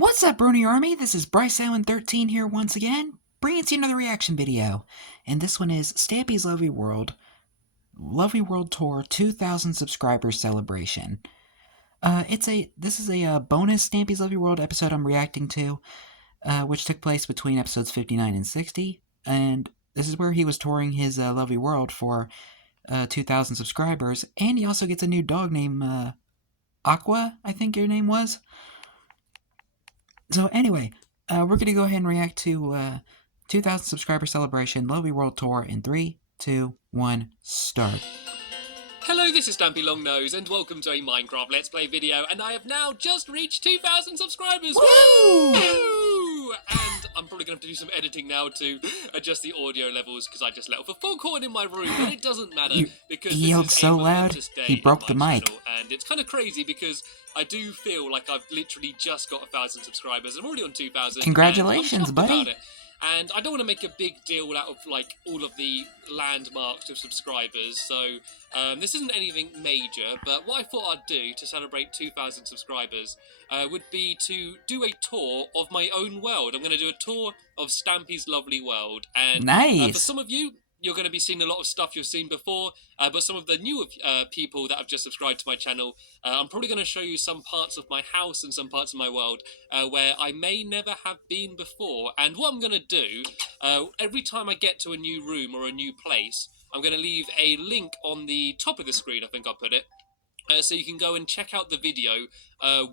What's up, Brony Army? This is BryceAllan13 here once again, bringing to you another reaction video. And this one is Stampy's Lovely World Tour 2,000 subscribers celebration. This is a bonus Stampy's Lovely World episode I'm reacting to, which took place between episodes 59 and 60. And this is where he was touring his lovely world for 2,000 subscribers. And he also gets a new dog named Aqua, I think your name was. So anyway, we're going to go ahead and react to 2,000 subscriber celebration Lovely World Tour in 3, 2, 1, start. Hello, this is Stampy Longnose, and welcome to a Minecraft Let's Play video, and I have now just reached 2,000 subscribers! Woo! Woo! And I'm probably going to have to do some editing now to adjust the audio levels, because I just let off a foghorn in my room, but it doesn't matter, because he yelled so loud, he broke the mic. Channel, and it's kind of crazy, because I do feel like I've literally just got 1,000 subscribers. I'm already on 2,000. Congratulations, buddy. And I don't want to make a big deal out of, like, all of the landmarks of subscribers, so this isn't anything major, but what I thought I'd do to celebrate 2,000 subscribers would be to do a tour of my own world. I'm going to do a tour of Stampy's Lovely World, and nice. For some of you, you're going to be seeing a lot of stuff you've seen before, but some of the newer people that have just subscribed to my channel, I'm probably going to show you some parts of my house and some parts of my world where I may never have been before. And what I'm going to do, every time I get to a new room or a new place, I'm going to leave a link on the top of the screen, I think I'll put it, so you can go and check out the video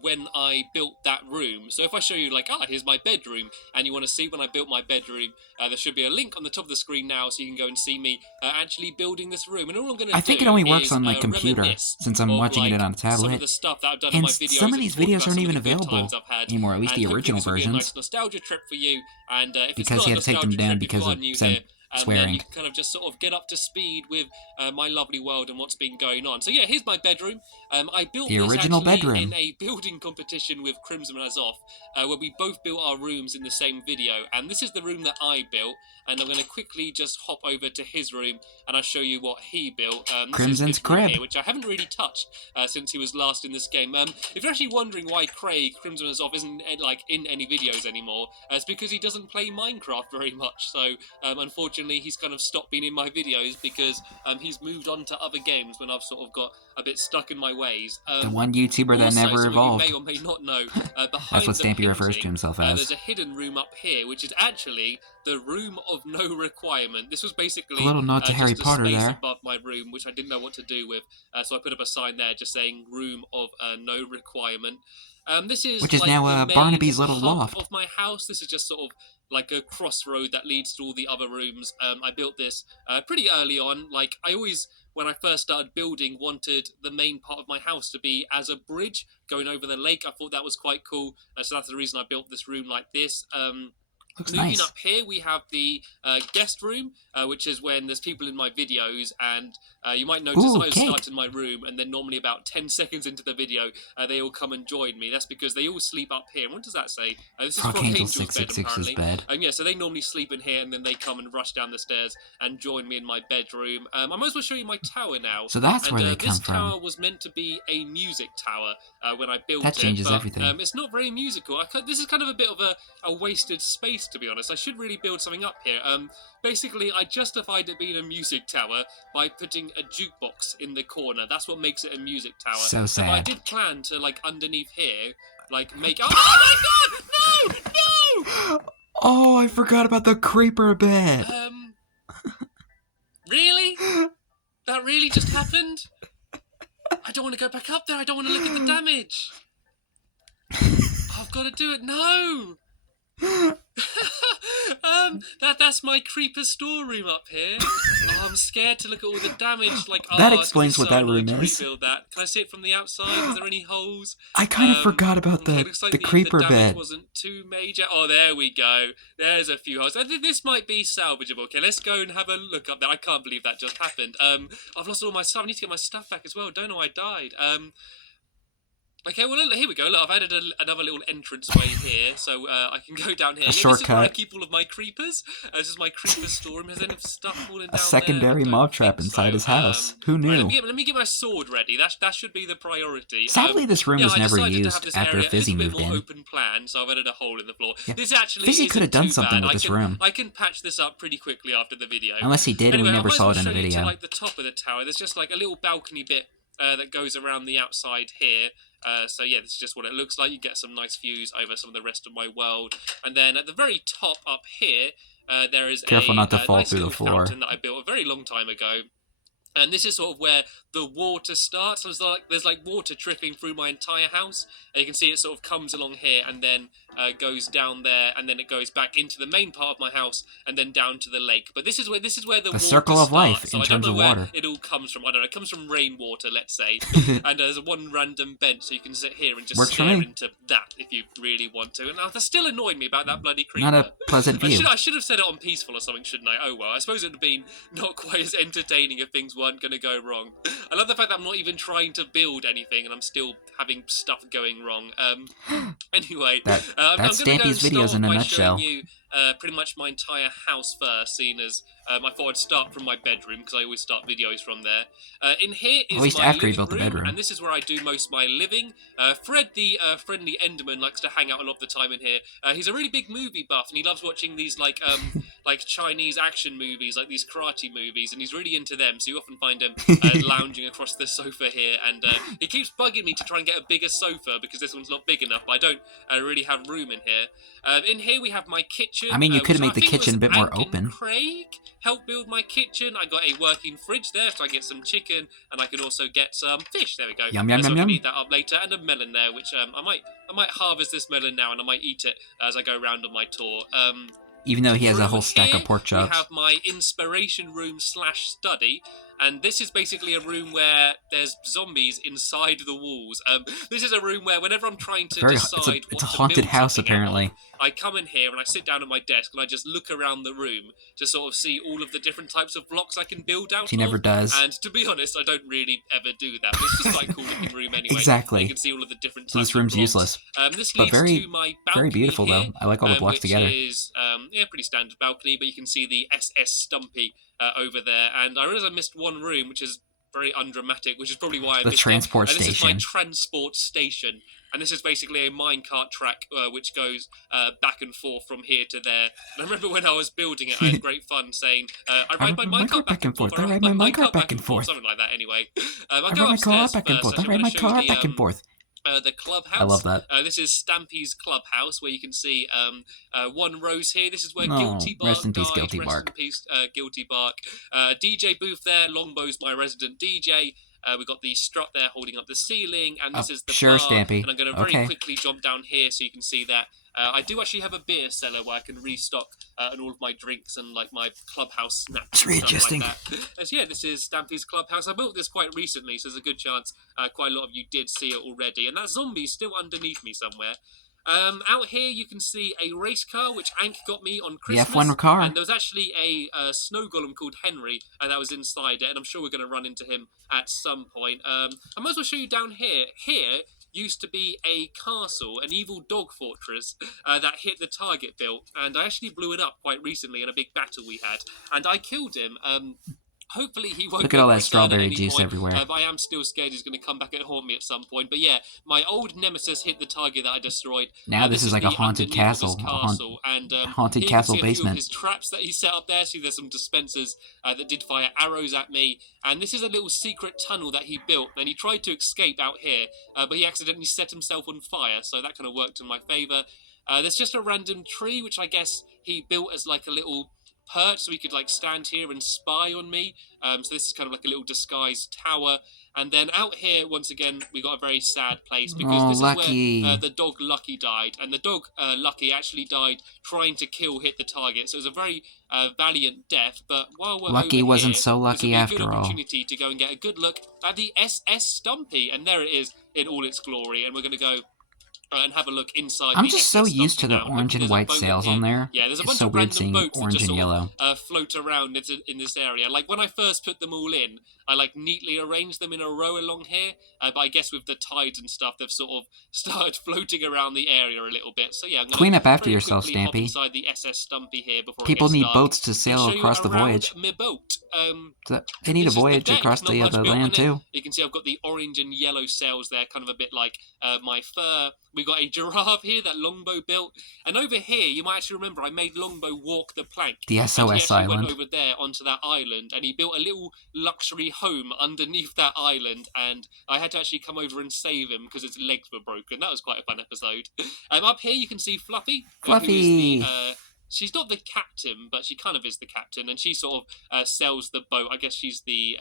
when I built that room. So if I show you, like, here's my bedroom, and you want to see when I built my bedroom, there should be a link on the top of the screen now, so you can go and see me actually building this room. And all I'm going to do, I think it only works on my computer, since I'm watching it on a tablet. Some of the stuff that I've done and in my videos, some of these videos aren't even available anymore, at least the original versions. Nice nostalgia trip for you, and if because he had to take them down because of some swearing. Then you can kind of just sort of get up to speed with my lovely world and what's been going on. So yeah, here's my bedroom. I built the original bedroom in a building competition with Crimson Azov, where we both built our rooms in the same video. And this is the room that I built. And I'm going to quickly just hop over to his room and I'll show you what he built. Crimson's crib, here, which I haven't really touched since he was last in this game. If you're actually wondering why Crimson Azov isn't like in any videos anymore, it's because he doesn't play Minecraft very much. So unfortunately, he's kind of stopped being in my videos because he's moved on to other games when I've sort of got a bit stuck in my ways. The one YouTuber that never evolved. You may or may not know, behind that's what Stampy refers to himself as. There's a hidden room up here, which is actually the room of no requirement. This was basically a little nod to Harry Potter space there above my room, which I didn't know what to do with, so I put up a sign there just saying room of no requirement. This is which is like now Barnaby's little loft of my house. This is just sort of like a crossroad that leads to all the other rooms. I built this pretty early on. Like, I always, when I first started building, wanted the main part of my house to be as a bridge going over the lake. I thought that was quite cool, so that's the reason I built this room like this. Looks Moving nice. up here, we have the guest room, which is when there's people in my videos, and you might notice I start in my room, and then normally about 10 seconds into the video, they all come and join me. That's because they all sleep up here. And what does that say? This is Archangel's bed, apparently. Bed. Yeah, so they normally sleep in here, and then they come and rush down the stairs and join me in my bedroom. I might as well show you my tower now. So that's where they come from. This tower was meant to be a music tower when I built it. That changes everything. It's not very musical. This is kind of a bit of a wasted space, to be honest. I should really build something up here. Basically, I justified it being a music tower by putting a jukebox in the corner. That's what makes it a music tower. So sad. But I did plan to, like, underneath here, like, make... Oh my god! No! No! Oh, I forgot about the creeper bed. Really? That really just happened? I don't want to go back up there. I don't want to look at the damage. I've got to do it. No! That's my creeper storeroom up here. I'm scared to look at all the damage. Like, that explains what that room is. Rebuild that. Can I see it from the outside? Is there any holes? I kind of forgot about the creeper the bed. Wasn't too major. Oh, there we go. There's a few holes. I think this might be salvageable. Okay, let's go and have a look up there. I can't believe that just happened. I've lost all my stuff. I need to get my stuff back as well. Don't know I died. Okay, well, here we go. Look, I've added another little entranceway here, so I can go down here. A Yeah, this is where I shortcut. keep all of my creepers. This is my creeper storeroom. Has any stuff fallen A down there? I secondary don't mob trap think so. inside his house. Who Right, knew? let me get my sword ready. That should be the priority. Sadly, this room Yeah, was I never decided to have used this after area a Fizzy little bit moved more in. open plan, so I've added a hole in the floor. Yeah. This actually Fizzy could have isn't done too something bad. with this room. I can patch this up pretty quickly after the video. Unless he did and Anyway, we I never might as saw well it in show the you to video. like the top of the tower. There's just like a little balcony bit that goes around the outside here. So yeah, this is just what it looks like. You get some nice views over some of the rest of my world. And then at the very top up here, there is Careful not to a fall nice through the little floor. fountain that I built a very long time ago. And this is sort of where the water starts. So there's like water dripping through my entire house. And you can see it sort of comes along here and then goes down there, and then it goes back into the main part of my house and then down to the lake. But this is where the water circle of life starts. So in I don't terms know of where water. it all comes from. I don't know. It comes from rainwater, let's say. And there's one random bench, so you can sit here and just Works for stare me. into that if you really want to. And that still annoyed me about that bloody creeper. Not a pleasant view. I should have said it on peaceful or something, shouldn't I? Oh well. I suppose it would have been not quite as entertaining if things weren't going to go wrong. I love the fact that I'm not even trying to build anything and I'm still having stuff going wrong. Anyway, that's I'm going to go Stampy's videos in a nutshell. showing you pretty much my entire house first, seeing as I thought I'd start from my bedroom because I always start videos from there. In here is At least my after he living built the room, bedroom. and this is where I do most of my living. Fred, the friendly Enderman, likes to hang out a lot of the time in here. He's a really big movie buff, and he loves watching these like Chinese action movies, like these karate movies, and he's really into them. So you often find him lounging across the sofa here, and he keeps bugging me to try and get a bigger sofa because this one's not big enough. But I don't really have room in here. In here we have my kitchen. I mean, you could have which made the think kitchen a was bit more Ag and open. Craig helped build my kitchen. I got a working fridge there, so I get some chicken, and I can also get some fish. There we go. Yum, yum, So yum, I can yum. eat that up later, and a melon there, which I might harvest this melon now, and I might eat it as I go around on my tour. Even though he has a Through whole stack here, of pork chops. We have my inspiration room / study, and this is basically a room where there's zombies inside the walls. This is a room where whenever I'm trying to decide It's a what to haunted build house, something out of, apparently. I come in here and I sit down at my desk and I just look around the room to sort of see all of the different types of blocks I can build out. He never does. And to be honest, I don't really ever do that. But it's just quite a cool looking room anyway. Exactly. You can see all of the different So types this room's of blocks. useless. This But leads very, to my very balcony beautiful, here, though. I like all the blocks which together. is pretty standard balcony, but you can see the SS Stumpy over there. And I realise I missed one room, which is very undramatic, which is probably why I The missed transport it. And this is my station. transport station. And this is basically a minecart track which goes back and forth from here to there. And I remember when I was building it, I had great fun saying, I ride my minecart back and forth. I ride my minecart back and forth. Something like that anyway. I ride my car back and forth. I ride my car back and forth. The clubhouse. I love that. This is Stampy's clubhouse, where you can see one rose here. This is where Oh, Guilty Bark rest in peace, died. Guilty Rest Bark. in peace, Guilty Bark. DJ booth there. Longbow's my resident DJ. We've got the strut there holding up the ceiling, and this is the sure, bar. Stampy. And I'm going to very quickly jump down here so you can see that. I do actually have a beer cellar where I can restock and all of my drinks and like my clubhouse snacks. It's readjusting. Like that. Yeah, this is Stampy's clubhouse. I built this quite recently, so there's a good chance quite a lot of you did see it already. And that zombie's still underneath me somewhere. Out here you can see a race car which Ank got me on Christmas. The F1 car. And there was actually a snow golem called Henry that was inside it, and I'm sure we're going to run into him at some point. I might as well show you down here. Here used to be a castle, an evil dog fortress that hit the target built, and I actually blew it up quite recently in a big battle we had, and I killed him. Hopefully he won't. Look at all that return strawberry at any juice point, everywhere. but I am still scared he's going to come back and haunt me at some point. But yeah, my old nemesis hit the target that I destroyed. Now this is like a haunted castle. And haunted here castle you can see a few basement. of his traps that he set up there. See, there's some dispensers that did fire arrows at me. And this is a little secret tunnel that he built. And he tried to escape out here, but he accidentally set himself on fire. So that kind of worked in my favour. There's just a random tree, which I guess he built as like a little perch so he could like stand here and spy on me. So this is kind of like a little disguised tower. And then out here, once again, we got a very sad place because this Lucky. is where the dog Lucky died. And the dog Lucky actually died trying to hit the target. So it was a very valiant death. But while we're Lucky over wasn't here, so lucky this will be a after good all. opportunity to go and get a good look at the SS Stumpy. And there it is in all its glory. And we're going to go and have a look inside. I'm the just SS so used to the Stumpy now. orange and There's a white boat sails here. on there. Yeah, there's a It's bunch so of weird random seeing boats that orange just and sort yellow. of float around in this area. Like when I first put them all in, I like neatly arranged them in a row along here. But I guess with the tides and stuff, they've sort of started floating around the area a little bit. So yeah, I'm Clean gonna up after very yourself, quickly hop Stampy. inside the SS Stumpy here before it People gets need dark boats to and sail show you across the around voyage. my boat. They need a This is the voyage deck, across not the much other built land on it. too. You can see I've got the orange and yellow sails there, kind of a bit like my fur. We got a giraffe here that Longbow built, and over here you might actually remember I made Longbow walk the plank. The And he SOS actually went island. over there onto that island, and he built a little luxury home underneath that island, and I had to actually come over and save him because his legs were broken. That was quite a fun episode. Up here you can see Fluffy, who is the Fluffy! she's not the captain, but she kind of is the captain, and she sort of sails the boat. I guess she's the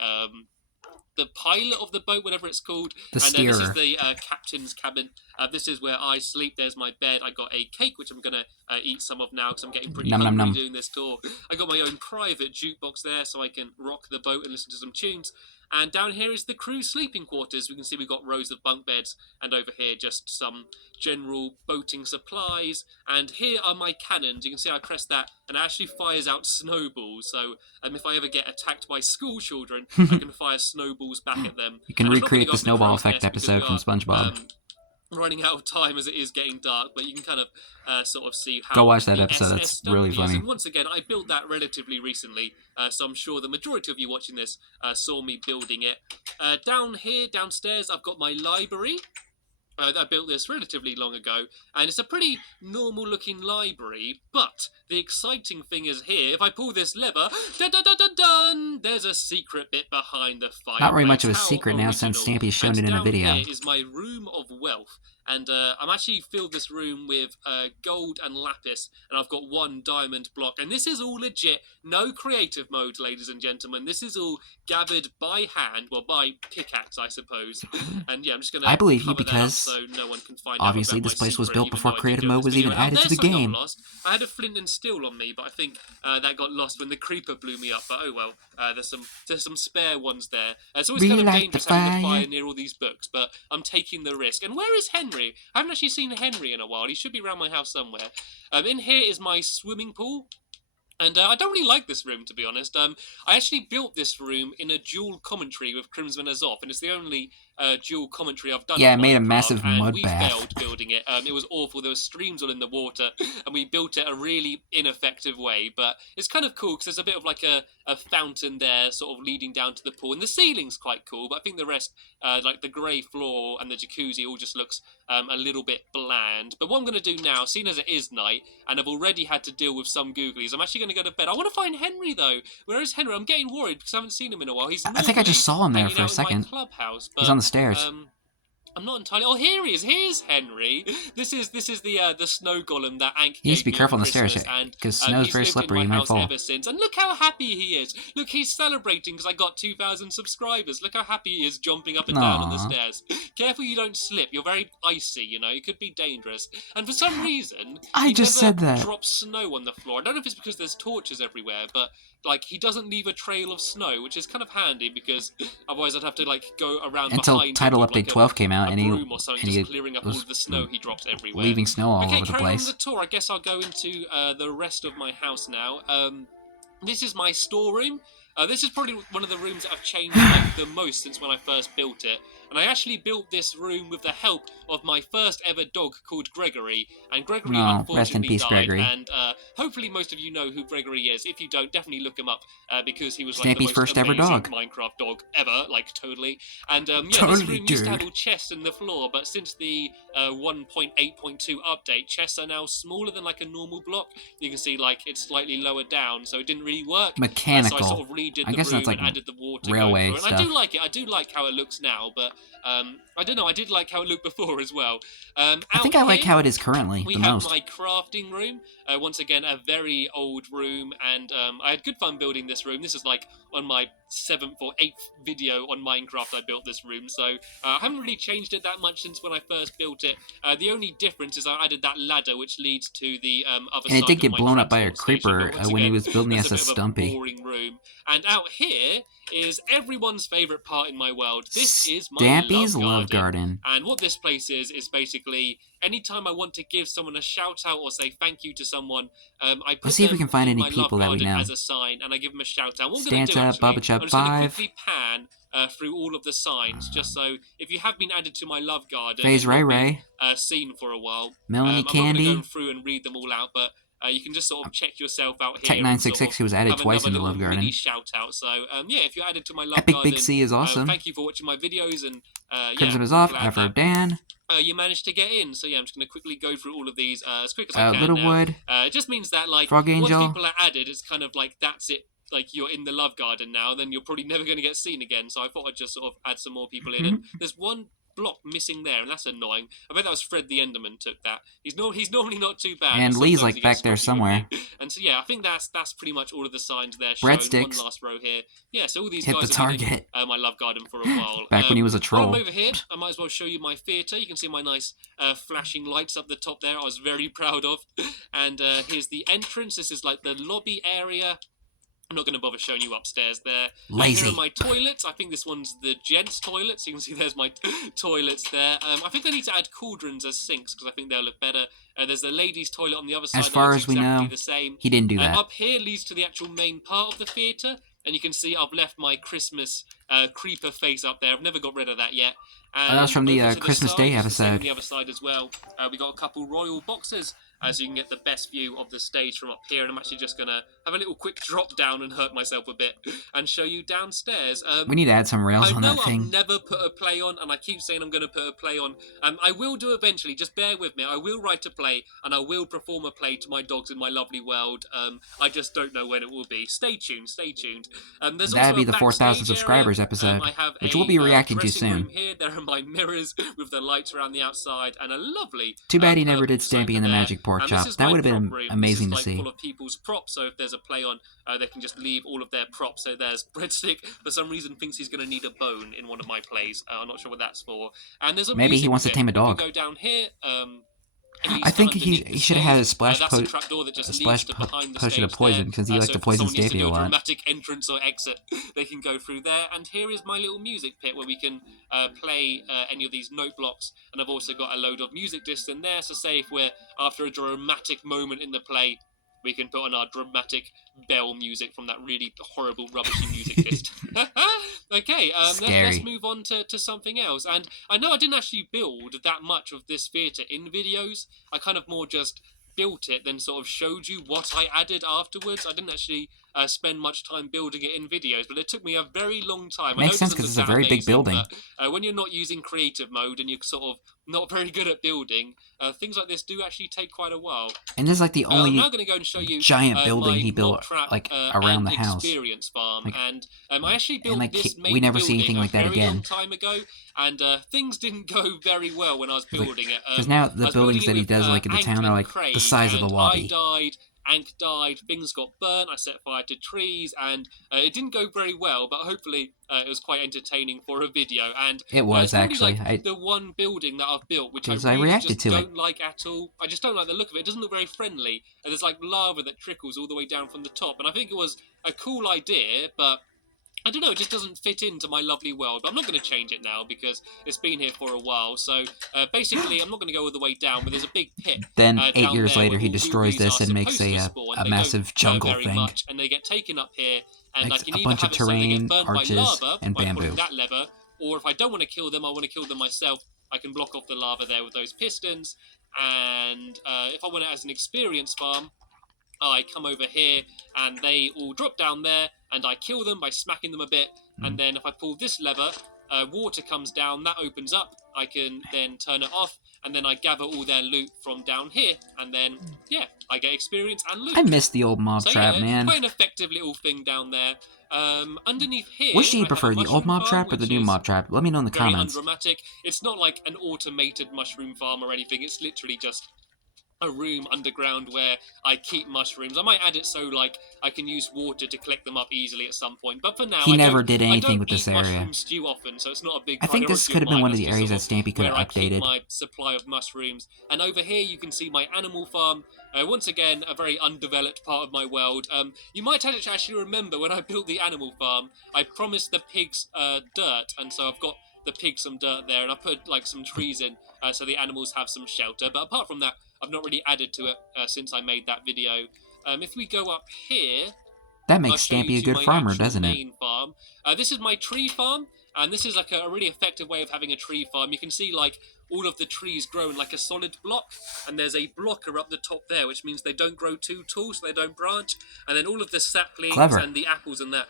pilot of the boat, whatever it's called. The And this is steerer. the captain's cabin. This is where I sleep. There's my bed. I got a cake, which I'm going to eat some of now because I'm getting pretty Num num hungry num. doing this tour. I got my own private jukebox there so I can rock the boat and listen to some tunes. And down here is the crew sleeping quarters. We can see we've got rows of bunk beds, and over here just some general boating supplies. And here are my cannons. You can see I press that, and it actually fires out snowballs. So if I ever get attacked by school children, I can fire snowballs back at them. You can And I'm not gonna recreate go the up snowball crow's effect nest because we episode from are, SpongeBob. running out of time as it is getting dark, but you can kind of sort of see how Go watch that the episode, SS it's really Stumpy is. funny. And once again, I built that relatively recently, so I'm sure the majority of you watching this saw me building it. Down here, downstairs, I've got my library. I built this relatively long ago, and it's a pretty normal-looking library, but the exciting thing is here, if I pull this lever, dun dun dun dun dun, there's a secret bit behind the fireplace. Not very much of a How secret now since original. Stampy's shown And it in a down video. here is my room of wealth, and I'm actually filled this room with gold and lapis, and I've got one diamond block, and this is all legit, no creative mode, ladies and gentlemen. This is all gathered by hand, well, by pickaxe, I suppose. And yeah, I'm just gonna I believe you cover that up because so no one can find obviously out about this my place was secret, built even before though I did creative build mode this was video. even Out added there, to the something got game. lost. I had a flint and steel on me, but I think that got lost when the creeper blew me up. But oh well, there's some spare ones there. It's always kind of Relight dangerous the having a fire. fire near all these books, but I'm taking the risk. And where is Henry? I haven't actually seen Henry in a while. He should be around my house somewhere. In here is my swimming pool. And I don't really like this room, to be honest. I actually built this room in a dual commentary with Crimson Azov, and it's the only dual commentary I've done. Yeah, on it made a Minecraft, massive and mud we bath. failed building it. It was awful. There were streams all in the water, and we built it a really ineffective way. But it's kind of cool because there's a bit of like a fountain there, sort of leading down to the pool, and the ceiling's quite cool. But I think the rest, like the grey floor and the jacuzzi, all just looks a little bit bland. But what I'm going to do now, seeing as it is night, and I've already had to deal with some googlies, I'm actually going to go to bed. I want to find Henry though. Where is Henry? I'm getting worried because I haven't seen him in a while. He's I think I just saw him there hanging for a out in my second. clubhouse, but, He's on the stairs. I'm not entirely. Oh, here he is. Here's Henry. This is the snow golem that Ank You need to gave be me careful on on the stairs, Christmas, and because snow's he's very lived slippery. in You my might house fall. ever since. And look how happy he is. Look, he's celebrating because I got 2,000 subscribers. Look how happy he is, jumping up and down on the Aw. stairs. Careful you don't slip. You're very icy. You know, it could be dangerous. And for some reason, I he just never said that. drops snow on the floor. I don't know if it's because there's torches everywhere, but like he doesn't leave a trail of snow, which is kind of handy because otherwise I'd have to like go around Until behind Title him with, Update like, 12 came out, a and he broom or something, and he just clearing up all was of the snow he drops everywhere. leaving snow all Okay, over the carrying on place. the tour. I guess I'll go into the rest of my house now. This is my storeroom. This is probably one of the rooms that I've changed like, the most since when I first built it. And I actually built this room with the help of my first ever dog called Gregory. And Gregory No, unfortunately rest in peace, died. Gregory. And hopefully most of you know who Gregory is. If you don't, definitely look him up because he was like Stampy's the most first ever amazing dog. Minecraft dog ever, like totally. And yeah, this Totally, room used to have dude. all chests in the floor, but since the 1.8.2 update, chests are now smaller than like a normal block. You can see like it's slightly lower down, so it didn't really work. Mechanical. So I sort of redid I the guess room that's like and added the water railway going through. And I do stuff. like it. I do like how it looks now, but I don't know. I did like how it looked before as well. I think I like how it is currently we the have most. my crafting room. Once again, a very old room, and I had good fun building this room. This is like on my 7th or 8th video on Minecraft I built this room, so I haven't really changed it that much since when I first built it. The only difference is I added that ladder which leads to the other side. And it did of get my blown up by a transport station, creeper but once when he again, was building the that's a SS bit of a Stumpy. boring room. And out here is everyone's favourite part in my world. This is my Stampy's love garden. And what this place is basically anytime I want to give someone a shout out or say thank you to someone, I put Let's see if we them can find in any my people love that we garden know. as a sign, and I give them a shout out. What I'm going to do Stanta, actually Bubba I'm just going to 5. quickly pan through all of the signs, just so if you have been added to my love garden Phase and Ray not Ray. been seen for a while, Melanie I'm not going to go Candy. through and read them all out, but you can just sort of check yourself out Tech here and sort 966, of who was added have twice another in the little Love Garden. mini shout out. So yeah, if you're added to my love Epic garden, Big C is awesome. thank you for watching my videos, and Crimson yeah, is I'm off. glad Afro that Dan. you managed to get in. So yeah, I'm just going to quickly go through all of these as quick as I can Littlewood. now. It just means that like Frog once Angel. people are added, it's kind of like that's it. Like you're in the love garden now, then you're probably never going to get seen again. So I thought I'd just sort of add some more people in. And there's one block missing there, and that's annoying. I bet that was Fred the Enderman took that. He's normally not too bad. And Lee's like back there somewhere. And so yeah, I think that's pretty much all of the signs there shown. Breadsticks. One last row here. Yeah, so all these Hit guys the have been target. in my love garden for a while. Back when he was a troll. While I'm over here, I might as well show you my theatre. You can see my nice flashing lights up the top there. I was very proud of. And here's the entrance. This is like the lobby area. I'm not going to bother showing you upstairs there. Lazy. Here are my toilets. I think this one's the gents' toilets. You can see there's my toilets there. I think I need to add cauldrons as sinks because I think they'll look better. There's the ladies' toilet on the other side. As far as we know, the same. he didn't do that. Up here leads to the actual main part of the theatre. And you can see I've left my Christmas creeper face up there. I've never got rid of that yet. And that was from the Christmas Day episode. On the other side as well, we got a couple royal boxes, so you can get the best view of the stage from up here. And I'm actually just going to have a little quick drop down and hurt myself a bit and show you downstairs. We need to add some rails on that thing. I know I've never put a play on, and I keep saying I'm going to put a play on. I will do eventually, just bear with me. I will write a play, and I will perform a play to my dogs in my lovely world. I just don't know when it will be. Stay tuned, stay tuned. That'd be the 4,000 subscribers episode, which we'll be reacting to soon. Here. There are my mirrors with the lights around the outside, and a lovely... Too bad he never did Stampy in the Magic Pork Chop. That would have been amazing to see. Full of people's props, so if there's a play on, they can just leave all of their props. So there's Breadstick, for some reason, thinks he's going to need a bone in one of my plays. I'm not sure what that's for. And there's a maybe he wants to tame a dog. Go down here. I think he should have had a splash potion of poison because he likes to poison Stampy a lot. Dramatic entrance or exit, they can go through there. And here is my little music pit where we can play any of these note blocks. And I've also got a load of music discs in there. So say if we're after a dramatic moment in the play, we can put on our dramatic bell music from that really horrible, rubbishy music disc. Okay, let's move on to something else. And I know I didn't actually build that much of this theatre in videos. I kind of more just built it, then sort of showed you what I added afterwards. I didn't actually spend much time building it in videos, but it took me a very long time. Makes sense because it's a very big building. But, when you're not using creative mode and you're sort of not very good at building, things like this do actually take quite a while. And this is like the only I'm now going to go and show you giant building he built like around the house. Experience farm, like, and I actually built this main we never see anything like that again. Long time ago, and things didn't go very well when I was building it. Because now the buildings that he does like in the town are like the size of the lobby. I died. Ank died, things got burnt, I set fire to trees, and it didn't go very well, but hopefully it was quite entertaining for a video. And it was actually like the one building that I've built, which I really reacted just to don't like at all. I just don't like the look of it. It doesn't look very friendly, and there's like lava that trickles all the way down from the top. And I think it was a cool idea, but I don't know, it just doesn't fit into my lovely world. But I'm not going to change it now because it's been here for a while. So basically, I'm not going to go all the way down, but there's a big pit. Then 8 years later, he destroys this and makes a massive jungle thing. And they get taken up here, and I can a bunch of terrain, arches, and bamboo. That lever, or if I don't want to kill them, I want to kill them myself. I can block off the lava there with those pistons. And if I want it as an experience farm, I come over here and they all drop down there and I kill them by smacking them a bit. And then if I pull this lever, water comes down, that opens up. I can then turn it off and then I gather all their loot from down here. And then, yeah, I get experience and loot. I miss the old mob trap, man. Quite an effective little thing down there. Underneath here, which do you prefer, the old mob trap or the new mob trap? Let me know in the comments. Undramatic. It's not like an automated mushroom farm or anything. It's literally just a room underground where I keep mushrooms. I might add it so like I can use water to collect them up easily at some point. But for now, he never did anything with this area. Mushrooms stew often, so it's not a big. I think this could have been one of the areas that Stampy could have updated. I keep my supply of mushrooms, and over here you can see my animal farm. Once again, a very undeveloped part of my world. You might actually remember when I built the animal farm, I promised the pigs dirt, and so I've got the pigs some dirt there, and I put like some trees in so the animals have some shelter. But apart from that, I've not really added to it since I made that video. If we go up here, That makes I'll show you Stampy a to good my farmer, actual doesn't it? main farm. This is my tree farm, and this is like a really effective way of having a tree farm. You can see like all of the trees grow in like a solid block, and there's a blocker up the top there, which means they don't grow too tall, so they don't branch. And then all of the saplings Clever. and the apples and that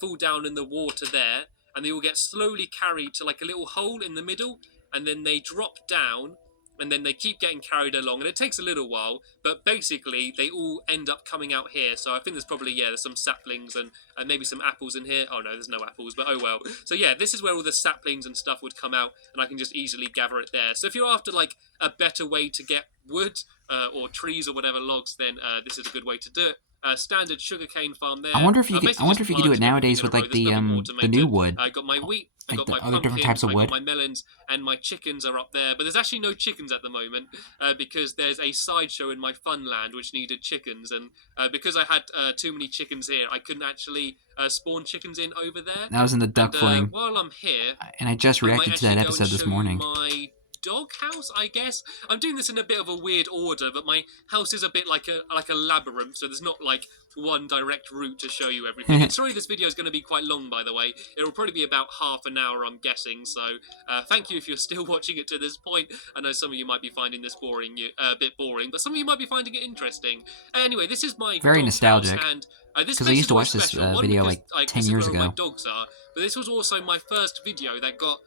fall down in the water there, and they all get slowly carried to like a little hole in the middle, and then they drop down, and then they keep getting carried along, and it takes a little while, but basically they all end up coming out here. So I think there's probably, yeah, there's some saplings and maybe some apples in here. Oh no, there's no apples, but oh well. So yeah, this is where all the saplings and stuff would come out, and I can just easily gather it there. So if you're after like a better way to get wood or trees or whatever logs, then this is a good way to do it. Standard sugarcane farm there. I wonder if you could. I wonder if you could do it nowadays with like the new wood. I got my wheat, I Like got the my other different pumpkins, types of I wood. got my melons, and my chickens are up there. But there's actually no chickens at the moment because there's a sideshow in my fun land which needed chickens, and because I had too many chickens here, I couldn't actually spawn chickens in over there. That was in the duck fling. While I'm here, and I just reacted to that episode this morning. My dog house, I guess. I'm doing this in a bit of a weird order, but my house is a bit like a labyrinth, so there's not like one direct route to show you everything. And sorry, this video is going to be quite long, by the way. It'll probably be about half an hour, I'm guessing. So thank you if you're still watching it to this point. I know some of you might be finding this boring, a bit boring, but some of you might be finding it interesting. Anyway, this is my very dog nostalgic. House, and because I used to watch this video like 10 years ago. My dogs are, but this was also my first video that got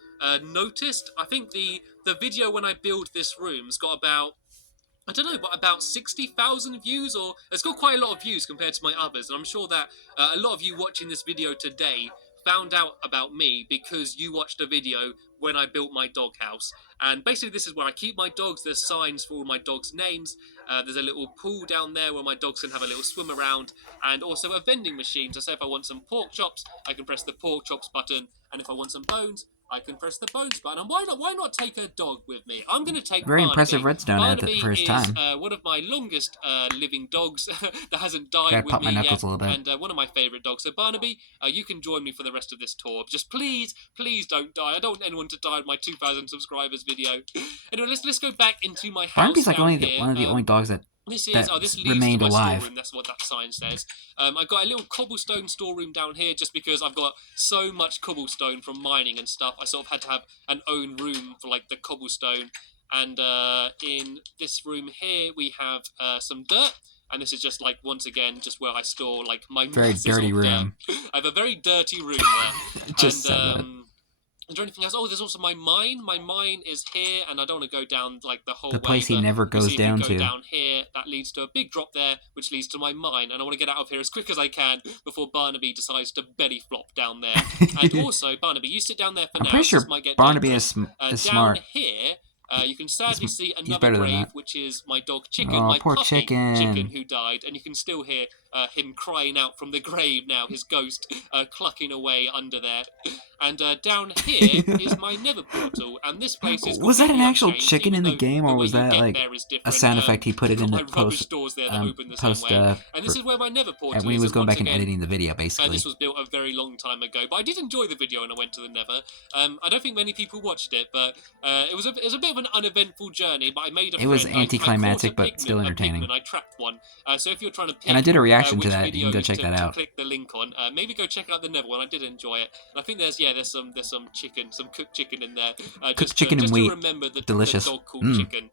noticed. I think the video when I built this room's got about, I don't know, but about 60,000 views, or it's got quite a lot of views compared to my others. And I'm sure that a lot of you watching this video today found out about me because you watched a video when I built my doghouse. And basically this is where I keep my dogs. There's signs for all my dogs' names. There's a little pool down there where my dogs can have a little swim around, and also a vending machine. So say if I want some pork chops, I can press the pork chops button, and if I want some bones, I can press the bones button. And why not take a dog with me? I'm going to take very Barnaby. impressive redstone at the first time. One of my longest living dogs that hasn't died with pop my me knuckles yet, a little bit. and one of my favourite dogs. So Barnaby, you can join me for the rest of this tour. Just please don't die. I don't want anyone to die in my 2,000 subscribers video. Anyway, let's go back into my house. Barnaby's like one of the only dogs that this leads remained to my alive. Storeroom. That's what that sign says. I've got a little cobblestone storeroom down here just because I've got so much cobblestone from mining and stuff. I sort of had to have an own room for like the cobblestone. And in this room here, we have some dirt. And this is just like, once again, just where I store like my very dirty room. I have a very dirty room there. Just is there anything else? Oh, there's also my mine. My mine is here, and I don't want to go down like the whole way. The place he never goes down to. Down here, that leads to a big drop there, which leads to my mine, and I want to get out of here as quick as I can before Barnaby decides to belly flop down there. And also, Barnaby, you sit down there for now. I'm pretty sure Barnaby is smart. Down here, you can sadly see another grave, which is my dog Chicken, my poor Chicken, who died, and you can still hear him crying out from the grave now, his ghost clucking away under there. And down here is my nether portal, and this place is... Was that an actual chicken in the game, or was that like a sound effect he put it in the post? And this is where my nether portal is. When he was going back and editing the video, basically. This was built a very long time ago, but I did enjoy the video when I went to the nether. I don't think many people watched it, but it was a bit of an uneventful journey, but I made a friend. It was anticlimactic, but still entertaining. I trapped one. So if you're trying to pick... And I did a reaction to that, you can go check that out. Click the link on. Maybe go check out the nether one, I did enjoy it. And I think there's some chicken, some cooked chicken in there. Cooked chicken and wheat. Remember the delicious. The dog called Chicken.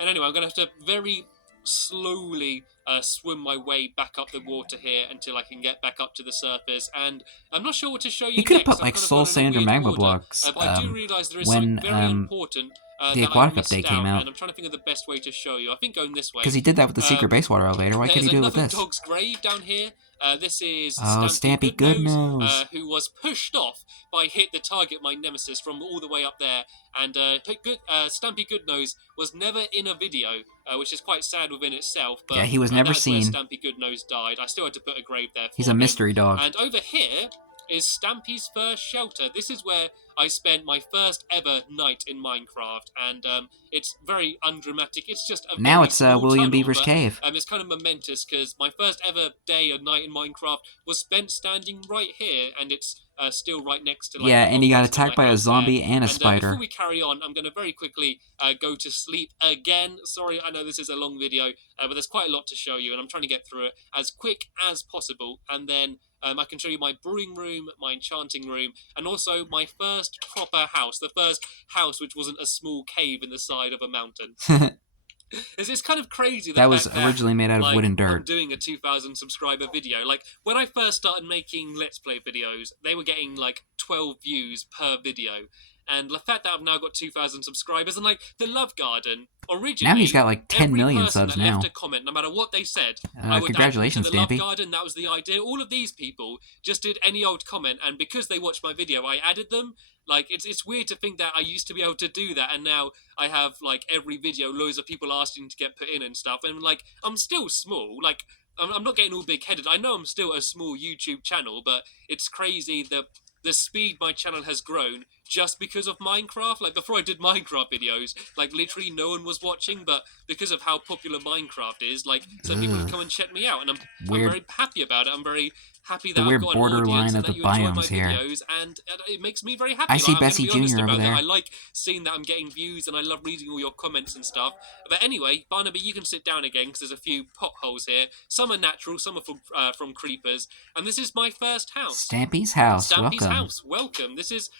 And anyway, I'm going to have to very slowly swim my way back up the water here until I can get back up to the surface. And I'm not sure what to show you. You could have put like soul sand or magma blocks but I do realize there is when something very important. The aquatic update came out. And I'm trying to think of the best way to show you. I think going this way. Because he did that with the secret base water elevator. Why can't he do it with this? There's another dog's grave down here. This is Stampy Goodnose, who was pushed off by Hit the Target, my nemesis, from all the way up there. And Stampy Goodnose was never in a video, which is quite sad within itself. But, yeah, he was never seen. Stampy Goodnose died. I still had to put a grave there for He's a mystery dog. And over here, is Stampy's first shelter. This is where I spent my first ever night in Minecraft, and it's very undramatic. It's just a Now very it's small William tunnel, Beaver's but cave. it's kind of momentous because my first ever day or night in Minecraft was spent standing right here, and it's still right next to like Yeah, the and he got obelisk of my attacked by a house there. zombie and a And before spider. we carry on, I'm going to very quickly go to sleep again. Sorry, I know this is a long video, but there's quite a lot to show you, and I'm trying to get through it as quick as possible. And then I can show you my brewing room, my enchanting room, and also my first proper house. The first house which wasn't a small cave in the side of a mountain. It's kind of crazy the That was fact that originally made out of wood like and I'm dirt. doing a 2,000 subscriber video. Like when I first started making Let's Play videos, they were getting like 12 views per video. And the fact that I've now got 2,000 subscribers, and like the Love Garden, Now he's originally got like 10 every million person subs that now. left a comment, no matter what they said, I would add them to Congratulations, the Love Stampy. Garden. That was the idea. All of these people just did any old comment, and because they watched my video, I added them. Like it's weird to think that I used to be able to do that, and now I have like every video, loads of people asking to get put in and stuff, and like I'm still small. Like I'm not getting all big headed. I know I'm still a small YouTube channel, but it's crazy the speed my channel has grown just because of Minecraft. Like before I did Minecraft videos, like literally no one was watching, but because of how popular Minecraft is, like some people have come and checked me out, and I'm very happy about it. I'm very happy that I've got an audience and that you enjoy my videos, and it makes me very happy. I see Like, I'm Bessie going to be honest Jr. over about there. that. I like seeing that I'm getting views, and I love reading all your comments and stuff. But anyway, Barnaby, you can sit down again because there's a few potholes here. Some are natural, some are from creepers, and this is my first house. Stampy's house. Stampy's Welcome. house. Welcome. This is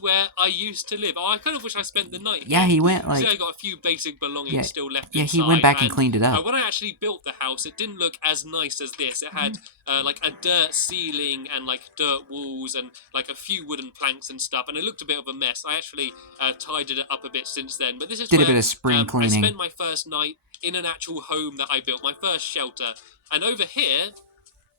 where I used to live. Oh, I kind of wish I spent the night here. Yeah, he went like. See, I got a few basic belongings still left inside. Yeah, he went back and cleaned it up. When I actually built the house, it didn't look as nice as this. It had like a dirt ceiling and like dirt walls and like a few wooden planks and stuff, and it looked a bit of a mess. I actually tidied it up a bit since then. But this is Did where a bit of spring cleaning. I spent my first night in an actual home that I built, my first shelter. And over here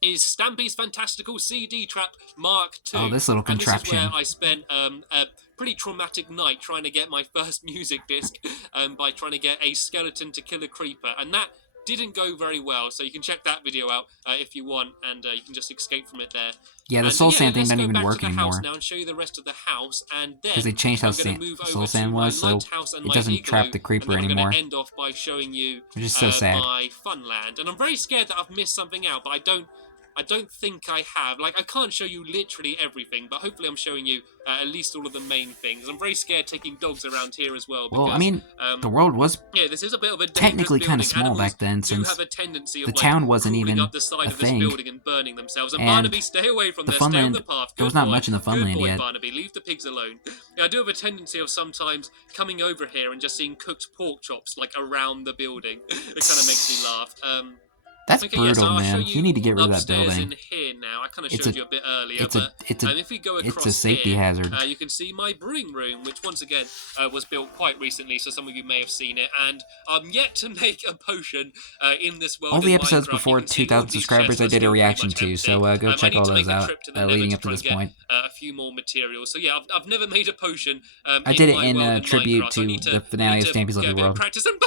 is Stampy's Fantastical CD Trap Mark II. Oh, this little contraption. And this is where I spent a pretty traumatic night trying to get my first music disc by trying to get a skeleton to kill a creeper. And that didn't go very well, so you can check that video out if you want, and you can just escape from it there. Yeah, the soul sand thing doesn't even work work anymore. Now and show you the rest of the house, and then because they changed how soul sand was, so it doesn't trap the creeper anymore. I'm going to end off by showing you which is so sad. my fun land, and I'm very scared that I've missed something out, but I don't think I have. Like, I can't show you literally everything, but hopefully I'm showing you at least all of the main things. I'm very scared taking dogs around here as well. Because, well, I mean, the world was this is a bit of a technically kind of small back then, since have a tendency of, the town wasn't even up the side of this building and burning themselves. And Barnaby, stay away from there. Stay on the path. There was not much in the Funland boy, yet. Barnaby, leave the pigs alone. Yeah, I do have a tendency of sometimes coming over here and just seeing cooked pork chops like around the building. It kind of makes me laugh. That's brutal, man. You need to get rid of that building. In here now. I kind of showed you a bit earlier, if we go across it's a safety hazard. You can see my brewing room, which once again was built quite recently, so some of you may have seen it. And I'm yet to make a potion in this world. All the episodes Minecraft. before 2,000 subscribers I did a reaction to, so go check all those out leading up to this point. A few more materials. So yeah, I've never made a potion. I did it in tribute to the finale of Stampy's Lovely World. Practice. And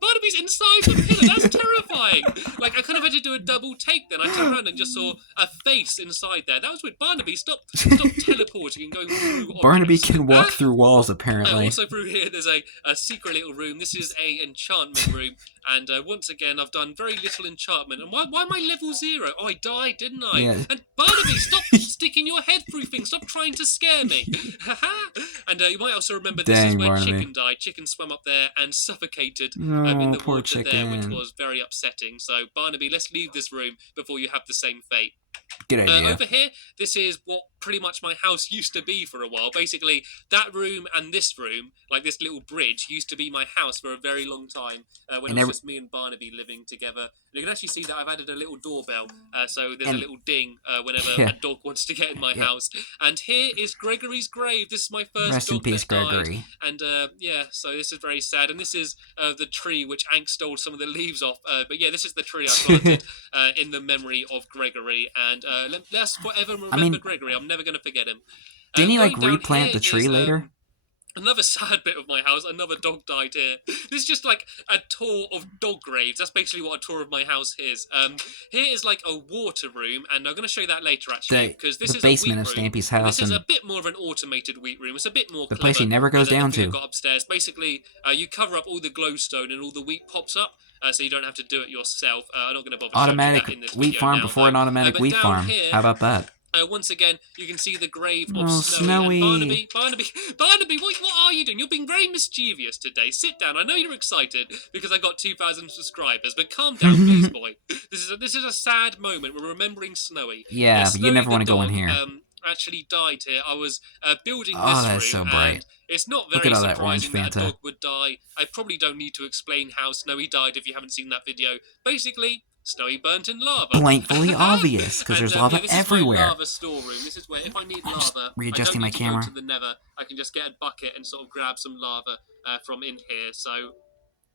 Barnaby's inside the pillar. That's terrifying. Like, I kind of had to do a double take then. I turned around and just saw a face inside there. That was weird. Barnaby, stop teleporting and going through Barnaby objects. can walk through walls, apparently. Also through here, there's a secret little room. This is a enchantment room. And once again, I've done very little enchantment. And why am I level 0? Oh, I died, didn't I? Yeah. And Barnaby, stop sticking your head through things. Stop trying to scare me. And you might also remember this is where Barnaby. Chicken died. Chicken swam up there and suffocated in the poor water chicken. there, which was very upsetting. So, Barnaby, let's leave this room before you have the same fate. Good idea. Over here, this is what pretty much my house used to be for a while. Basically, that room and this room, like this little bridge, used to be my house for a very long time when it was just me and Barnaby living together. And you can actually see that I've added a little doorbell, so there's a little ding whenever a dog wants to get in my house. And here is Gregory's grave. This is my first Rest dog in peace, that died. Gregory. And so this is very sad. And this is the tree which Ank stole some of the leaves off. But yeah, this is the tree I planted in the memory of Gregory. And let's forever remember Gregory. I'm never going to forget him. Didn't he like replant the tree later? Another sad bit of my house, another dog died here. This is just like a tour of dog graves. That's basically what a tour of my house is. Here is like a water room, and I'm going to show you that later actually, because The this is a basement wheat of room, Stampy's and this house, is a and bit more of an automated wheat room. It's a bit more the place he clever never goes than the down thing I've to. got upstairs. Basically, you cover up all the glowstone, and all the wheat pops up. So you don't have to do it yourself. I'm not going to bother showing you Automatic that in this wheat video farm now, before though. an automatic But wheat down farm. here, How about that? once again, you can see the grave of Oh, Snowy and Snowy. Barnaby, what are you doing? You're being very mischievous today. Sit down. I know you're excited because I got 2,000 subscribers, but calm down, please, boy. This is a sad moment. We're remembering Snowy. Yeah, but you Snowy never the want to go in dog here. actually died here. I was building Oh, this that is room, so and bright. it's not Look at very all that orange surprising that a Fanta. dog would die. I probably don't need to explain how Snowy died if you haven't seen that video. Basically, Snowy burnt in lava. Blatantly obvious, because And there's lava yeah, this is my everywhere. lava storeroom. This is where if I need I'm just lava, I readjusting don't my need to camera. go to the nether. I can just get a bucket and sort of grab some lava from in here. So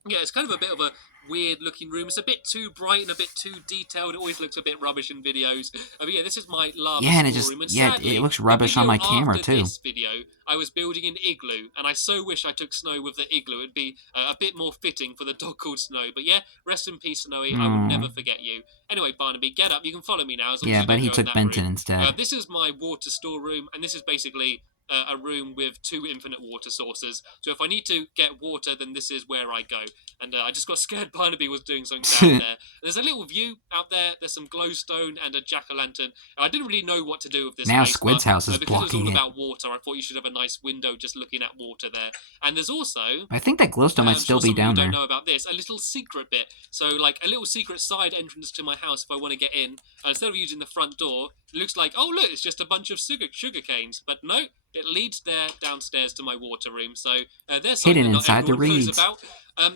yeah, it's kind of a bit of a weird looking room. It's a bit too bright and a bit too detailed. It always looks a bit rubbish in videos. But yeah, this is my lava Yeah, and it just storeroom. And yeah, sadly, it looks the rubbish on video my camera after too. this video, I was building an igloo, and I so wish I took Snow with the igloo. It'd be a bit more fitting for the dog called Snow. But yeah, rest in peace, Snowy. I will never forget you. Anyway, Barnaby, get up. You can follow me now as long as Yeah, you but don't he go in took that Benton room. instead. This is my water storeroom, and this is basically a room with 2 infinite water sources. So if I need to get water, then this is where I go. And I just got scared Barnaby was doing something down there. There's a little view out there. There's some glowstone and a jack-o'-lantern. I didn't really know what to do with this Now place, Squid's but house is because it was blocking all it. about water, I thought you should have a nice window just looking at water there. And there's also... I think that glowstone might still be down there. there. Don't know about this. A little secret bit. So, like, a little secret side entrance to my house if I want to get in. Instead of using the front door, it looks like, oh, look, it's just a bunch of sugar canes. But no, it leads there downstairs to my water room. So there's something Hidden that inside not the everyone knows reeds. about.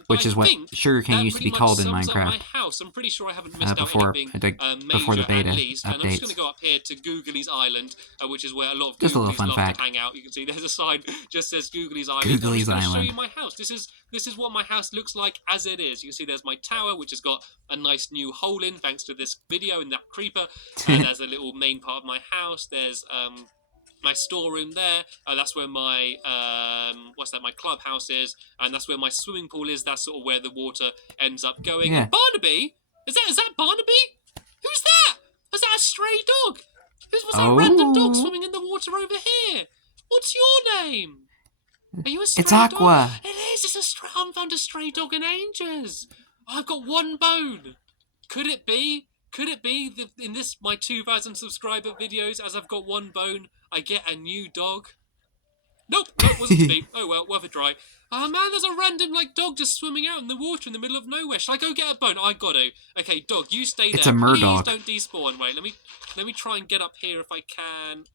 Which is what sugarcane used to be called in Minecraft. My house. I'm pretty sure I haven't missed before, out anything before the major beta at least. And I'm just updates. going to go up here to Googly's Island, which is where a lot of Just a little Googlies fun love fact. to hang out. You can see there's a sign just says Googly's Island. Googly's I'm just Island. show you my house. This is what my house looks like as it is. You can see there's my tower, which has got a nice new hole in thanks to this video and that creeper. There's a little main part of my house. There's my storeroom there. That's where my my clubhouse is, and that's where my swimming pool is. That's sort of where the water ends up going. Yeah. And Barnaby, is that Barnaby? Who's that? Is that a stray dog? Was that a random dog swimming in the water over here? What's your name? Are you a stray It's Aqua. dog? It is. It's a stray. I haven't found a stray dog in ages. I've got 1 bone. Could it be? Could it be that in this my 2,000 subscriber videos, as I've got 1 bone, I get a new dog? Nope, wasn't to be. Oh well, worth a try. Oh man, there's a random dog just swimming out in the water in the middle of nowhere. Shall I go get a bone? I got to. Okay, dog, you stay there. It's a Murdoch. Please don't despawn. Wait, let me try and get up here if I can.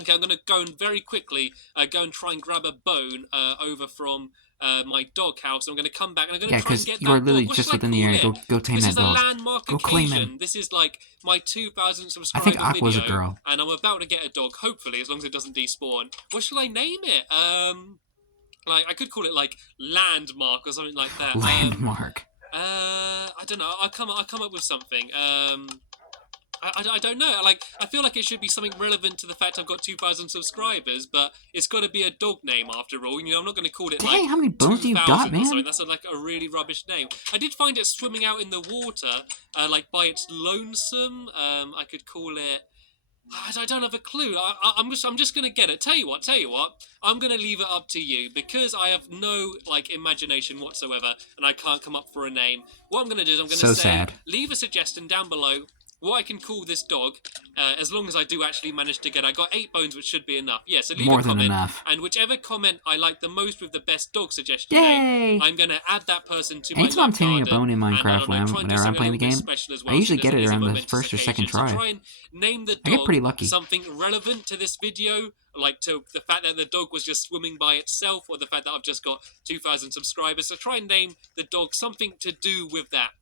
Okay, I'm gonna go and very quickly go and try and grab a bone over from my dog house. I'm going to come back and I'm going to try and get that dog. Yeah, because you are literally just within the area. Go tame that dog. This is a landmark occasion. Claim him. This is like my 2,000 subscriber video. I think Aqua's a girl. And I'm about to get a dog, hopefully, as long as it doesn't despawn. What shall I name it? I could call it like Landmark or something like that. Landmark. I don't know. I'll come up with something. I don't know. I feel like it should be something relevant to the fact I've got 2,000 subscribers, but it's got to be a dog name after all. I'm not going to call it Dang, how many bones do you got, man? That's a really rubbish name. I did find it swimming out in the water, by its lonesome. I could call it. I don't have a clue. I'm just gonna get it. Tell you what. I'm gonna leave it up to you because I have no imagination whatsoever, and I can't come up for a name. What I'm gonna do is I'm gonna say, leave a suggestion down below what I can call this dog, as long as I do actually manage to get it. I got 8 bones, which should be enough. Yeah, so leave More a comment, than enough. and whichever comment I like the most with the best dog suggestion name, I'm going to add that person to my Anytime I'm taming a bone in and, Minecraft whenever I'm playing the game, I usually get it around the first or second try. So try and name the dog I get pretty lucky. something relevant to this video, like to the fact that the dog was just swimming by itself, or the fact that I've just got 2,000 subscribers. So try and name the dog something to do with that.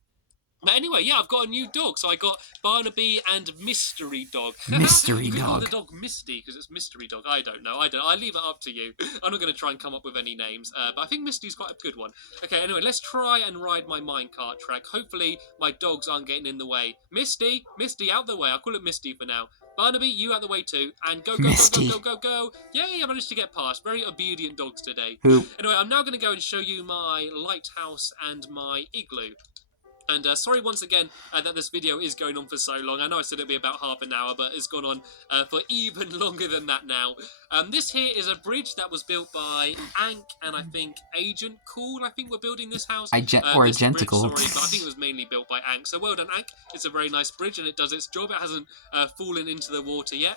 But anyway, yeah, I've got a new dog. So I got Barnaby and Mystery Dog. Mystery you Dog. can call the dog Misty because it's Mystery Dog. I don't know. I leave it up to you. I'm not going to try and come up with any names. But I think Misty's quite a good one. Okay, anyway, let's try and ride my minecart track. Hopefully my dogs aren't getting in the way. Misty, out the way. I'll call it Misty for now. Barnaby, you out the way too, and go, Misty. go. Yay, I managed to get past. Very obedient dogs today. Who? Anyway, I'm now going to go and show you my lighthouse and my igloo. And sorry once again that this video is going on for so long. I know I said it'd be about half an hour, but it's gone on for even longer than that now. This here is a bridge that was built by Ank and I think Agent Cool. I think we're building this house. Or this Agentical. bridge, sorry, but I think it was mainly built by Ank. So well done, Ank. It's a very nice bridge and it does its job. It hasn't fallen into the water yet.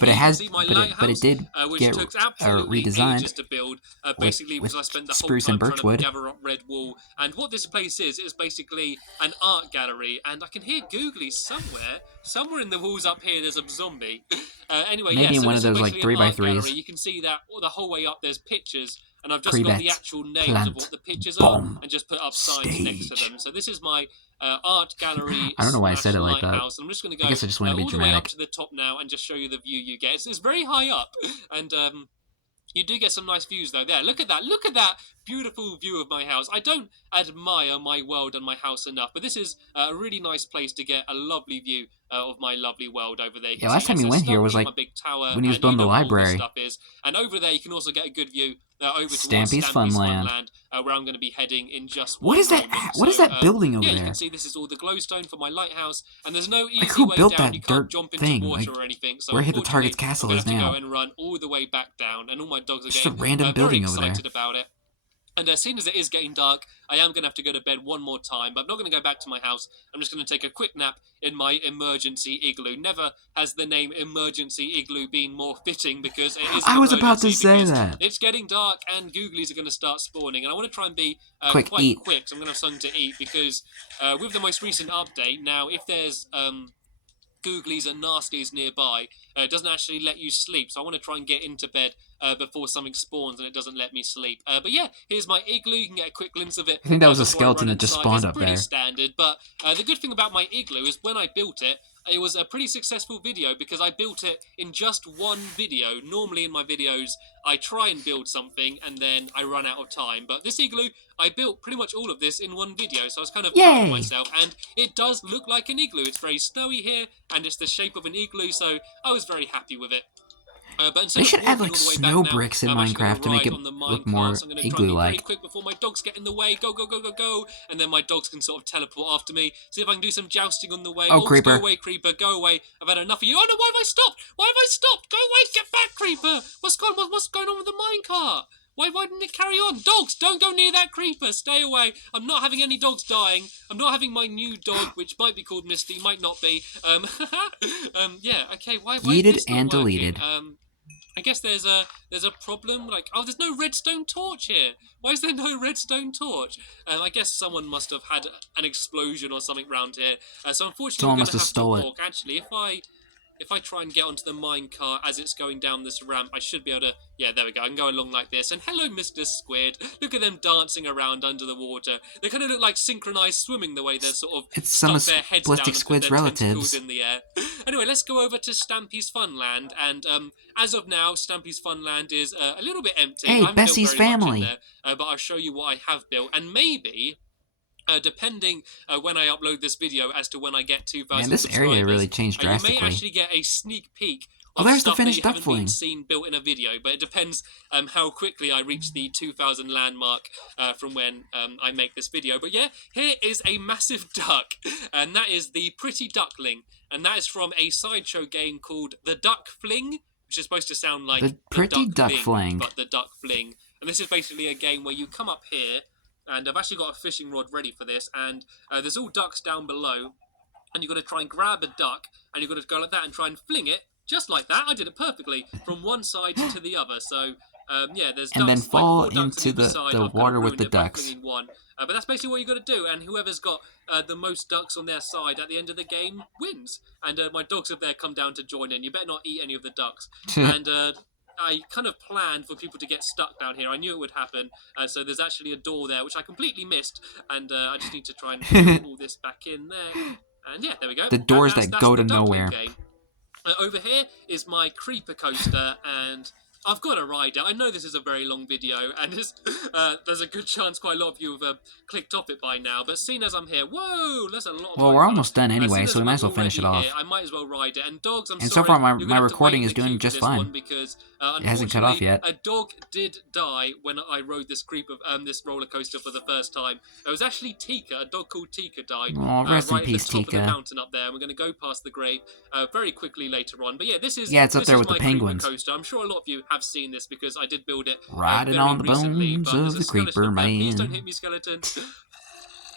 But it did which get took absolutely redesigned ages to build, basically because I spent the whole spruce time and trying to birchwood. gather up red wool. And what this place is basically an art gallery, and I can hear Googly somewhere in the walls up here. There's a zombie. Anyway, Maybe yeah, in so one this of those is like basically an art 3x3s. gallery. You can see that the whole way up. There's pictures. And I've just got the actual names plant, of what the pictures are bomb, and just put up signs stage. next to them. So this is my art gallery. I don't know why I said it like that. House. I'm just going to go I guess I just want to be all the way up dramatic. to the top now and just show you the view you get. It's very high up, and you do get some nice views though. There, look at that beautiful view of my house. I don't admire my world and my house enough, but this is a really nice place to get a lovely view of my lovely world over there. Yeah, last time you went here was like my big tower, when he was building the library. Stuff is. And over there you can also get a good view over towards Stampy's Funland, where I'm going to be heading in just what one is that? moment. What is that building over there? Yeah, you can see this is all the glowstone for my lighthouse, and there's no easy like, who way built down. that You can't dirt jump into thing? water Like, or anything. So where Hit the Target's castle is I'm going to now. have to go and run all the way back down, and all my dogs are Just getting a random building very over there. excited about it. And as soon as it is getting dark, I am going to have to go to bed one more time. But I'm not going to go back to my house. I'm just going to take a quick nap in my emergency igloo. Never has the name emergency igloo been more fitting because it is an I was about to emergency say because that. it's getting dark and googlies are going to start spawning. And I want to try and be Quick, quite eat. quick, so I'm going to have something to eat because with the most recent update, now if there's googlies and nasties nearby, it doesn't actually let you sleep. So I want to try and get into bed before something spawns and it doesn't let me sleep. But yeah, here's my igloo. You can get a quick glimpse of it. I think that was a before I skeleton run that just inside. spawned It's up pretty there. standard, but the good thing about my igloo is when I built it, it was a pretty successful video because I built it in just one video. Normally in my videos, I try and build something and then I run out of time. But this igloo, I built pretty much all of this in one video, so I was kind of proud of myself. And it does look like an igloo. It's very snowy here, and it's the shape of an igloo, so I was very happy with it. But They should add like snow bricks in Minecraft to make it look more igloo-like. Very quick before my dogs get in the way. Go, and then my dogs can sort of teleport after me. See if I can do some jousting on the way. Oh, Creeper! Go away, Creeper! Go away! I've had enough of you. Oh no! Why have I stopped? Go away! Get back, Creeper! What's going on with the minecart? Why didn't it carry on? Dogs, don't go near that creeper. Stay away. I'm not having any dogs dying. I'm not having my new dog, which might be called Misty, might not be. Yeah. Okay. Why is this not and working? deleted. I guess there's a problem. Like, oh, there's no redstone torch here. Why is there no redstone torch? I guess someone must have had an explosion or something around here. So unfortunately, Someone we're must going have to have stole to it. walk. Actually, if I try and get onto the minecart as it's going down this ramp, I should be able to... Yeah, there we go. I can go along like this. And hello, Mr. Squid. Look at them dancing around under the water. They kind of look like synchronized swimming the way they're sort of... It's some of their heads Ballistic down and Squid's put their tentacles relatives. in the air. Anyway, let's go over to Stampy's Funland. And as of now, Stampy's Funland is a little bit empty. Hey, I haven't built Bessie's very much in family. there, but I'll show you what I have built. And maybe... depending when I upload this video as to when I get 2,000 Man, this area really changed you may drastically. actually get a sneak peek Oh, of there's the stuff that finished you duck haven't been fling. seen built in a video, but it depends how quickly I reach the 2,000 landmark from when I make this video. But yeah, here is a massive duck, and that is the Pretty Duckling, and that is from a sideshow game called The Duck Fling, which is supposed to sound like The Pretty Duck Fling. but The Duck Fling. And this is basically a game where you come up here, and I've actually got a fishing rod ready for this, and there's all ducks down below, and you've got to try and grab a duck, and you've got to go like that and try and fling it, just like that. I did it perfectly, from one side to the other, so... yeah, there's ducks, And then fall like 4 ducks into on either side. the I've water kind of with the ruined it by ducks. flinging one. But that's basically what you got to do, and whoever's got the most ducks on their side at the end of the game wins. And my dogs have there come down to join in. You better not eat any of the ducks. And I kind of planned for people to get stuck down here. I knew it would happen, so there's actually a door there, which I completely missed, and I just need to try and put all this back in there. And yeah, there we go. The doors That's that go the to duckling nowhere. game. Over here is my creeper coaster, and I've got to ride it. I know this is a very long video, and there's a good chance quite a lot of you have clicked off it by now. But seeing as I'm here, whoa, that's a lot of Well, we're minecart. almost done anyway, Seeing so as we might I'm as well finish it already here, off. I might as well ride it. And dogs, I'm And so sorry, far, you're my gonna have to recording wait in is the queue doing for just this one fine. because It hasn't cut off unfortunately, yet. a dog did die when I rode this this roller coaster for the first time. It was actually Tika, a dog called Tika died Oh, rest in right at the peace, top of the Tika. mountain up there. And we're going to go past the grave very quickly later on. But yeah, It's up there with the my creeper penguins. coaster. I'm sure a lot of you have seen this because I did build it Riding very on the recently. bones But there's of a the skeleton creeper up there. Please don't man. hit me, skeleton.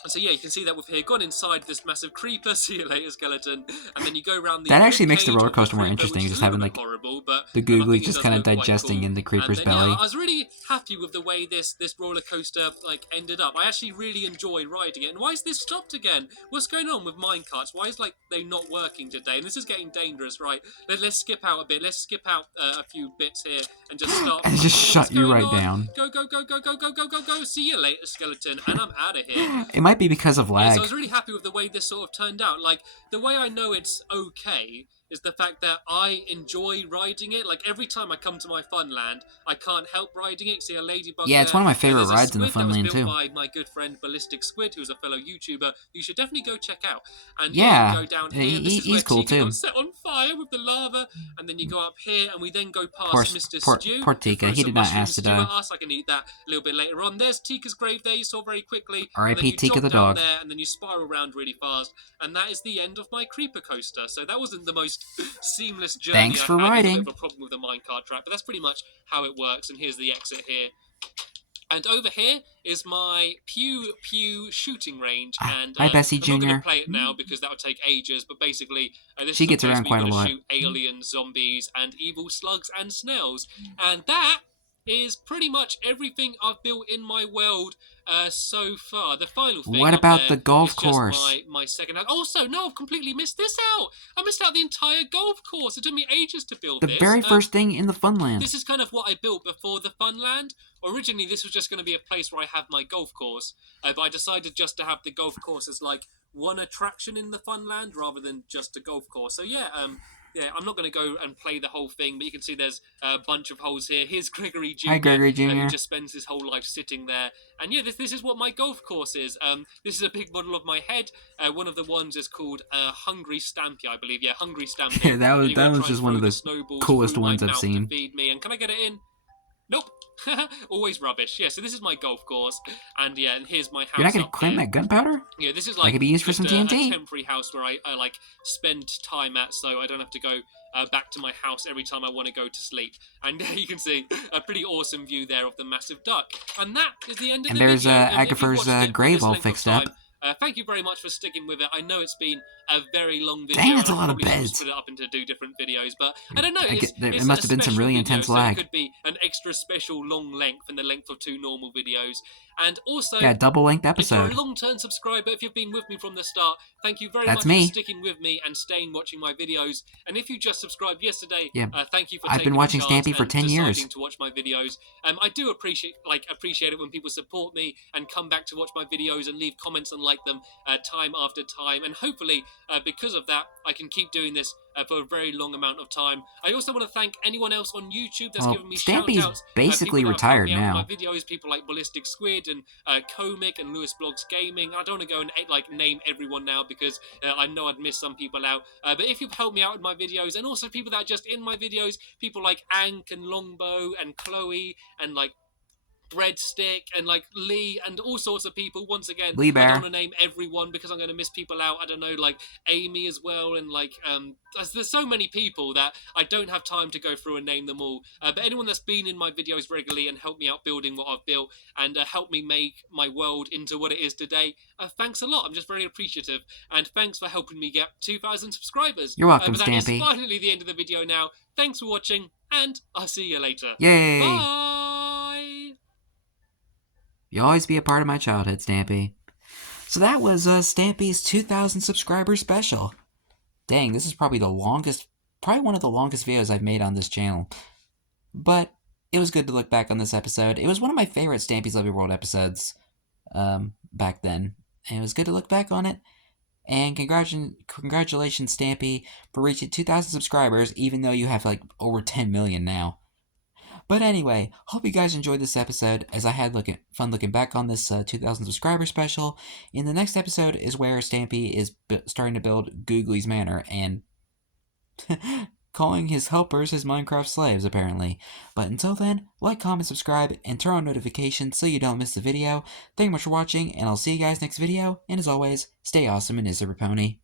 So yeah, you can see that we've here gone inside this massive creeper. See you later, skeleton. And then you go around the That actually makes the cage roller of coaster more creeper, interesting, which is just a little having bit like horrible, but the I googlies think it just does kind of look quite digesting cool. in the creeper's And then, belly. yeah, I was really happy with the way this roller coaster like ended up. I actually really enjoyed riding it. And why is this stopped again? What's going on with minecarts? Why is like they not working today? And this is getting dangerous, right? Let's skip out a bit. Let's skip out a few bits here and just start. And just shut you right down. Go, go, go, go, go, go, go, go, go. See you later, skeleton. And I'm out of here. It might be because of lag. Yeah, so I was really happy with the way this sort of turned out. Like, the way I know it's okay is the fact that I enjoy riding it. Like, every time I come to my Funland, I can't help riding it. See a ladybug Yeah, it's there. one of my favorite There's a rides in the squid that was Funland built too. by my good friend Ballistic Squid, who's a fellow YouTuber. You should definitely go check out. And Yeah, you go down here. This is he's where cool Tika too. got set on fire with the lava. And then you go up here, and we then go past Mr. Stew. Poor Tika, he did not ask to die. I can eat that a little bit later on. There's Tika's grave there. You saw very quickly. R.I.P. Tika the dog. There, and then you spiral around really fast, and that is the end of my creeper coaster. So that wasn't the most seamless journey. Thanks for riding. A bit of a problem with the minecart track, but that's pretty much how it works. And here's the exit here. And over here is my Pew Pew shooting range. And hi, Bessie I'm Jr. not going to play it now because that would take ages. But basically, she gets around quite a lot. Shoot aliens, zombies, and evil slugs and snails. And that is pretty much everything I've built in my world so far. The final thing. What about the golf course? My second. Also, no, I've completely missed this out. I missed out the entire golf course. It took me ages to build this. The very first thing in the Funland. This is kind of what I built before the Funland. Originally, this was just going to be a place where I have my golf course, but I decided just to have the golf course as like one attraction in the Funland rather than just a golf course. So yeah, I'm not going to go and play the whole thing, but you can see there's a bunch of holes here. Here's Gregory Jr. Hi, Gregory Jr. Who just spends his whole life sitting there. And yeah, this is what my golf course is. This is a big model of my head. One of the ones is called Hungry Stampy, I believe. Yeah, Hungry Stampy. Yeah, that was just one of the coolest ones I've seen. To feed me. And can I get it in? Nope. Always rubbish. Yeah, so this is my golf course, and yeah, and here's my house. You're not gonna claim that gunpowder? Yeah, this is like could be used for some TNT. A temporary house where I like spend time at, so I don't have to go back to my house every time I want to go to sleep. And you can see a pretty awesome view there of the massive duck. And that is the end of the video. And there's Agatha's grave all fixed up. Thank you very much for sticking with it. I know it's been a very long video. Dang, that's a lot of beds. Split it up into two different videos, but I don't know. It must have been some really intense lag. So it could be an extra special long length in the length of two normal videos. And also, yeah, double-length episode. If you're a long-term subscriber, if you've been with me from the start, thank you very much me. for sticking with me and staying watching my videos. And if you just subscribed yesterday, thank you for I've been watching Stampy for 10 years. To watch my videos. I do appreciate it when people support me and come back to watch my videos and leave comments and like them time after time. And hopefully, because of that, I can keep doing this for a very long amount of time. I also want to thank anyone else on YouTube that's given me Stampy's shout-outs. Basically retired now. My videos, people like Ballistic Squid and Comic and Lewis Blogs Gaming. I don't want to go and name everyone now because I know I'd miss some people out. But if you've helped me out with my videos, and also people that are just in my videos, people like Ank and Longbow and Chloe and like Breadstick and like Lee and all sorts of people. Once again, Lee Bear. I don't want to name everyone because I'm going to miss people out. I don't know, like Amy as well, and like there's so many people that I don't have time to go through and name them all. But anyone that's been in my videos regularly and helped me out building what I've built and helped me make my world into what it is today, thanks a lot. I'm just very appreciative, and thanks for helping me get 2,000 subscribers. You're welcome, but that Stampy. is finally the end of the video now. Thanks for watching, and I'll see you later. Yay! Bye! You'll always be a part of my childhood, Stampy. So that was Stampy's 2,000 subscriber special. Dang, this is probably one of the longest videos I've made on this channel. But it was good to look back on this episode. It was one of my favorite Stampy's Lovely World episodes back then. And it was good to look back on it. And congratulations, Stampy, for reaching 2,000 subscribers, even though you have like over 10 million now. But anyway, hope you guys enjoyed this episode, as I had fun looking back on this 2,000 subscriber special. In the next episode is where Stampy is starting to build Googly's Manor and calling his helpers his Minecraft slaves, apparently. But until then, like, comment, subscribe, and turn on notifications so you don't miss the video. Thank you much for watching, and I'll see you guys next video, and as always, stay awesome and Pony.